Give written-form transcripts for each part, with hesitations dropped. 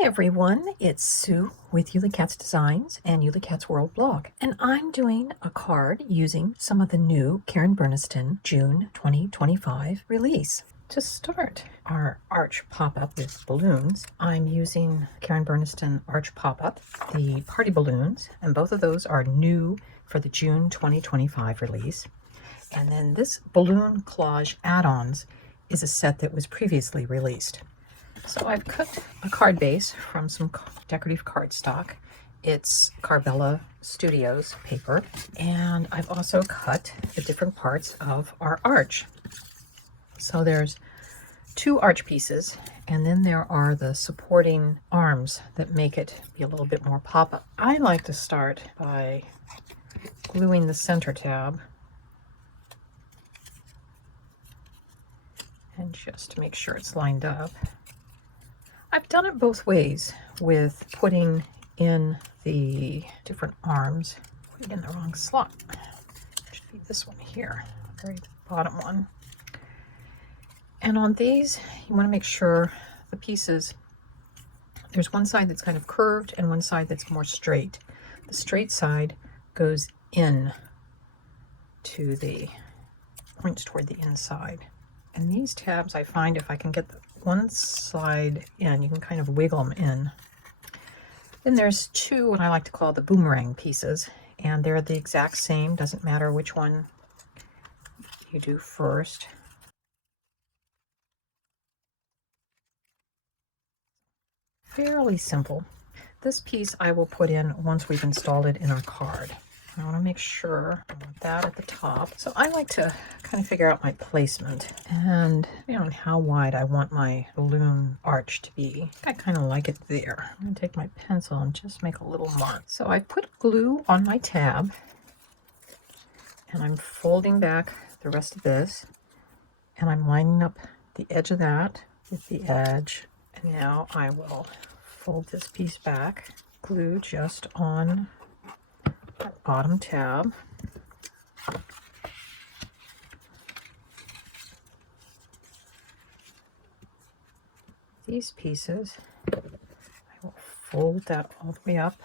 Hi everyone, it's Sue with Ully Cat's Designs and Ully Cat's World blog, and I'm doing a card using some of the new Karen Burniston June 2025 release. To start our arch pop-up with balloons, I'm using Karen Burniston Arch Pop-Up, the party balloons, and both of those are new for the June 2025 release. And then this balloon collage add-ons is a set that was previously released. So I've cut a card base from some decorative cardstock. It's Carbella Studios paper, and I've also cut the different parts of our arch. So there's two arch pieces, and then there are the supporting arms that make it be a little bit more pop-up. I like to start by gluing the center tab and just make sure it's lined up. I've done it both ways with putting in the different arms. Put it in the wrong slot. It should be this one here, the very bottom one. And on these, you want to make sure the pieces, there's one side that's kind of curved and one side that's more straight. The straight side goes in to the, points toward the inside. And these tabs, I find if I can get the one side in, you can kind of wiggle them in. Then there's two, what I like to call the boomerang pieces, and they're the exact same. Doesn't matter which one you do first. Fairly simple. This piece I will put in once we've installed it in our card. I want to make sure I want that at the top. So I like to kind of figure out my placement and depending on how wide I want my balloon arch to be. I kind of like it there. I'm going to take my pencil and just make a little mark. So I put glue on my tab and I'm folding back the rest of this and I'm lining up the edge of that with the edge. And now I will fold this piece back, glue just on that bottom tab. These pieces, I will fold that all the way up.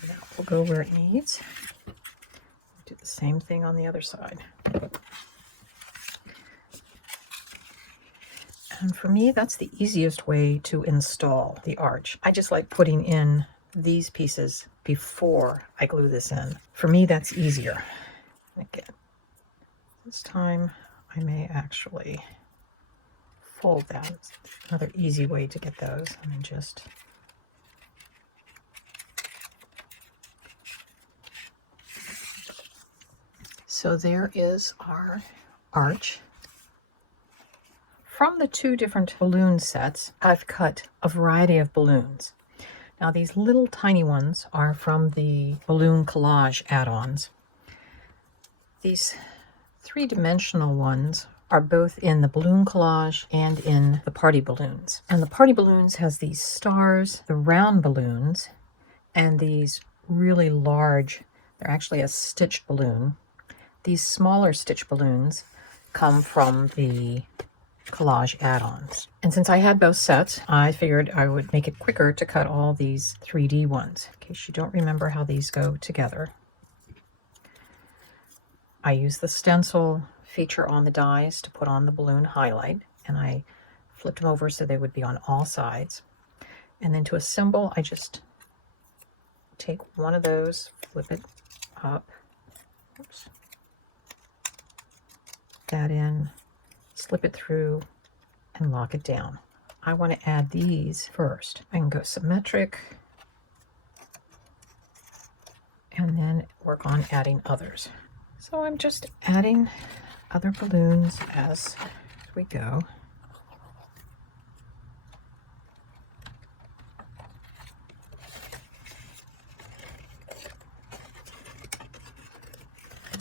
And that will go where it needs. Do the same thing on the other side. And for me, that's the easiest way to install the arch. I just like putting in these pieces before I glue this in. For me, that's easier. Again, this time I may actually fold that. It's another easy way to get those. And then just so there is our arch. From the two different balloon sets, I've cut a variety of balloons. Now these little tiny ones are from the balloon collage add-ons. These three-dimensional ones are both in the balloon collage and in the party balloons. And the party balloons has these stars, the round balloons, and these really large, they're actually a stitched balloon. These smaller stitch balloons come from the collage add-ons. And since I had both sets, I figured I would make it quicker to cut all these 3D ones. In case you don't remember how these go together, I use the stencil feature on the dies to put on the balloon highlight, and I flipped them over so they would be on all sides. And then to assemble, I just take one of those, flip it up, oops, that in, slip it through, and lock it down. I want to add these first. I can go symmetric and then work on adding others. So I'm just adding other balloons as we go.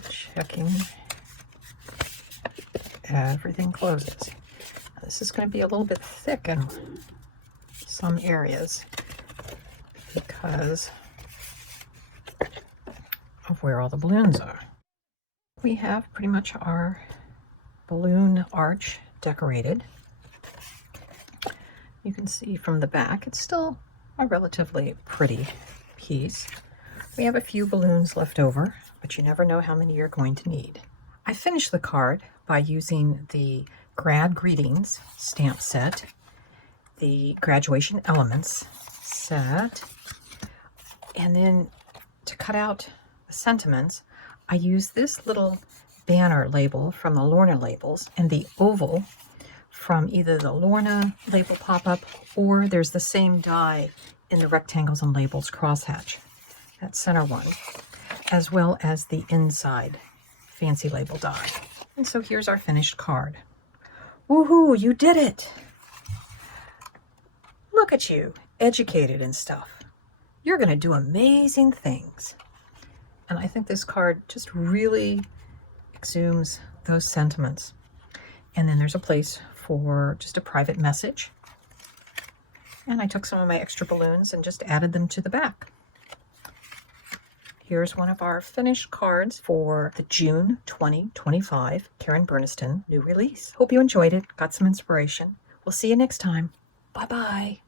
Checking everything closes. This is going to be a little bit thick in some areas because of where all the balloons are. We have pretty much our balloon arch decorated. You can see from the back, it's still a relatively pretty piece. We have a few balloons left over, but you never know how many you're going to need. I finished the card by using the Grad Greetings stamp set, the Graduation Elements set, and then to cut out the sentiments, I used this little banner label from the Lorna Labels and the oval from either the Lorna label pop-up or there's the same die in the Rectangles and Labels crosshatch, that center one, as well as the inside fancy label die. And so here's our finished card. Woohoo, you did it! Look at you, educated and stuff. You're going to do amazing things. And I think this card just really exudes those sentiments. And then there's a place for just a private message. And I took some of my extra balloons and just added them to the back. Here's one of our finished cards for the June 2025 Karen Burniston new release. Hope you enjoyed it, got some inspiration. We'll see you next time. Bye-bye.